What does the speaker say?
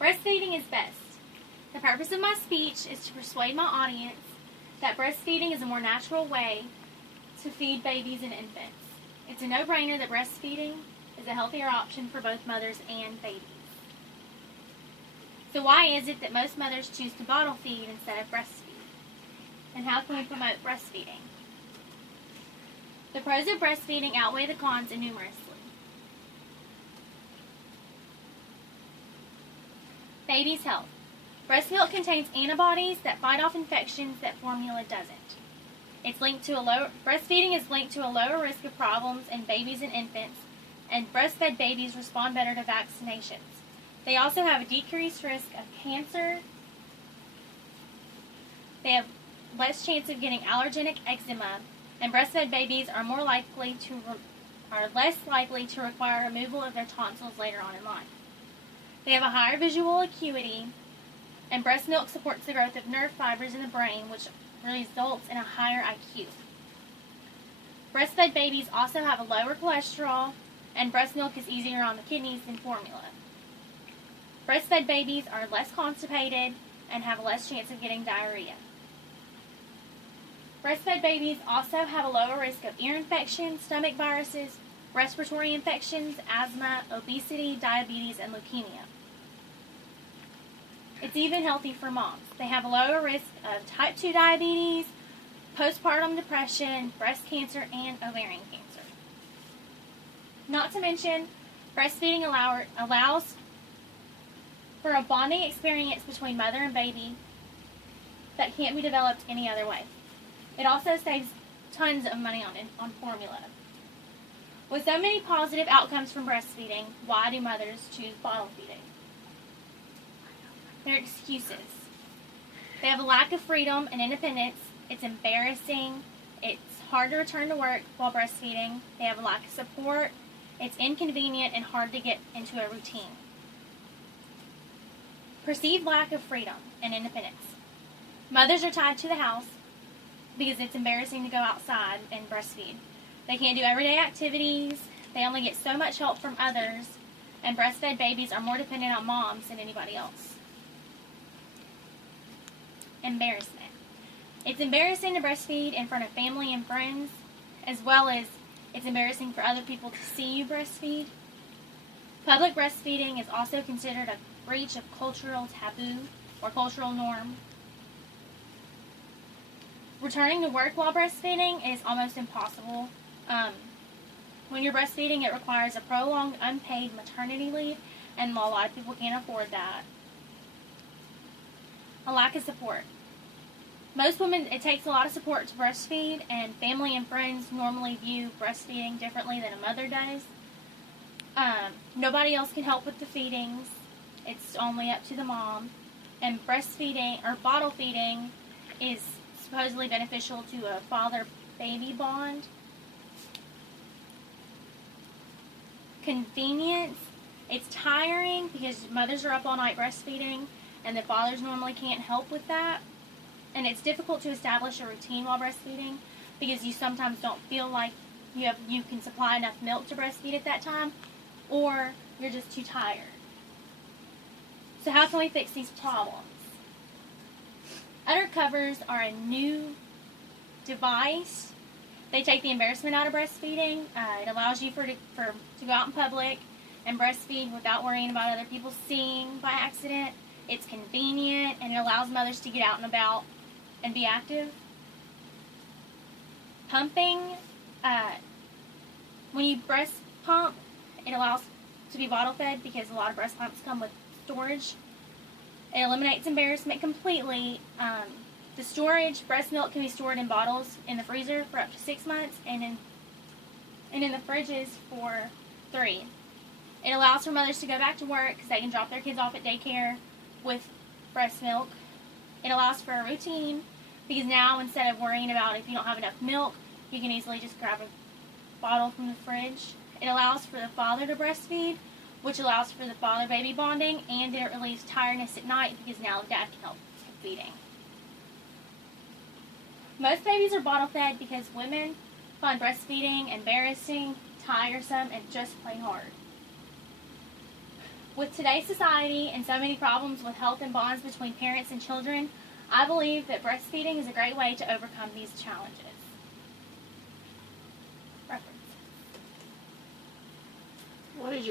Breastfeeding is best. The purpose of my speech is to persuade my audience that breastfeeding is a more natural way to feed babies and infants. It's a no-brainer that breastfeeding is a healthier option for both mothers and babies. So why is it that most mothers choose to bottle feed instead of breastfeed? And how can we promote breastfeeding? The pros of breastfeeding outweigh the cons numerously. Baby's health. Breast milk contains antibodies that fight off infections that formula doesn't. Breastfeeding is linked to a lower risk of problems in babies and infants, and breastfed babies respond better to vaccinations. They also have a decreased risk of cancer. They have less chance of getting allergenic eczema, and breastfed babies are less likely to require removal of their tonsils later on in life. They have a higher visual acuity, and breast milk supports the growth of nerve fibers in the brain, which results in a higher IQ. Breastfed babies also have a lower cholesterol, and breast milk is easier on the kidneys than formula. Breastfed babies are less constipated and have less chance of getting diarrhea. Breastfed babies also have a lower risk of ear infections, stomach viruses, respiratory infections, asthma, obesity, diabetes, and leukemia. It's even healthy for moms. They have a lower risk of type 2 diabetes, postpartum depression, breast cancer, and ovarian cancer. Not to mention, breastfeeding allows for a bonding experience between mother and baby that can't be developed any other way. It also saves tons of money on formula. With so many positive outcomes from breastfeeding, why do mothers choose bottle feeding? Their excuses. They have a lack of freedom and independence. It's embarrassing. It's hard to return to work while breastfeeding. They have a lack of support. It's inconvenient and hard to get into a routine. Perceived lack of freedom and independence. Mothers are tied to the house because it's embarrassing to go outside and breastfeed. They can't do everyday activities. They only get so much help from others, and breastfed babies are more dependent on moms than anybody else. Embarrassment. It's embarrassing to breastfeed in front of family and friends, as well as it's embarrassing for other people to see you breastfeed. Public breastfeeding is also considered a breach of cultural taboo or cultural norm. Returning to work while breastfeeding is almost impossible. When you're breastfeeding, it requires a prolonged unpaid maternity leave, and a lot of people can't afford that. A lack of support. Most women, it takes a lot of support to breastfeed, and family and friends normally view breastfeeding differently than a mother does. Nobody else can help with the feedings. It's only up to the mom. And breastfeeding, or bottle feeding, is supposedly beneficial to a father-baby bond. Convenience. It's tiring because mothers are up all night breastfeeding, and the fathers normally can't help with that. And it's difficult to establish a routine while breastfeeding because you sometimes don't feel like you can supply enough milk to breastfeed at that time, or you're just too tired. So how can we fix these problems? Udder covers are a new device. They take the embarrassment out of breastfeeding. It allows you to go out in public and breastfeed without worrying about other people seeing by accident. It's convenient, and it allows mothers to get out and about and be active. Pumping. When you breast pump, it allows to be bottle fed because a lot of breast pumps come with storage. It eliminates embarrassment completely. The storage, breast milk can be stored in bottles in the freezer for up to 6 months, and in the fridges for 3. It allows for mothers to go back to work because they can drop their kids off at daycare with breast milk. It allows for a routine because now, instead of worrying about if you don't have enough milk, you can easily just grab a bottle from the fridge. It allows for the father to breastfeed, which allows for the father-baby bonding, and it relieves tiredness at night because now the dad can help with feeding. Most babies are bottle fed because women find breastfeeding embarrassing, tiresome, and just plain hard. With today's society and so many problems with health and bonds between parents and children, I believe that breastfeeding is a great way to overcome these challenges. Reference. What is your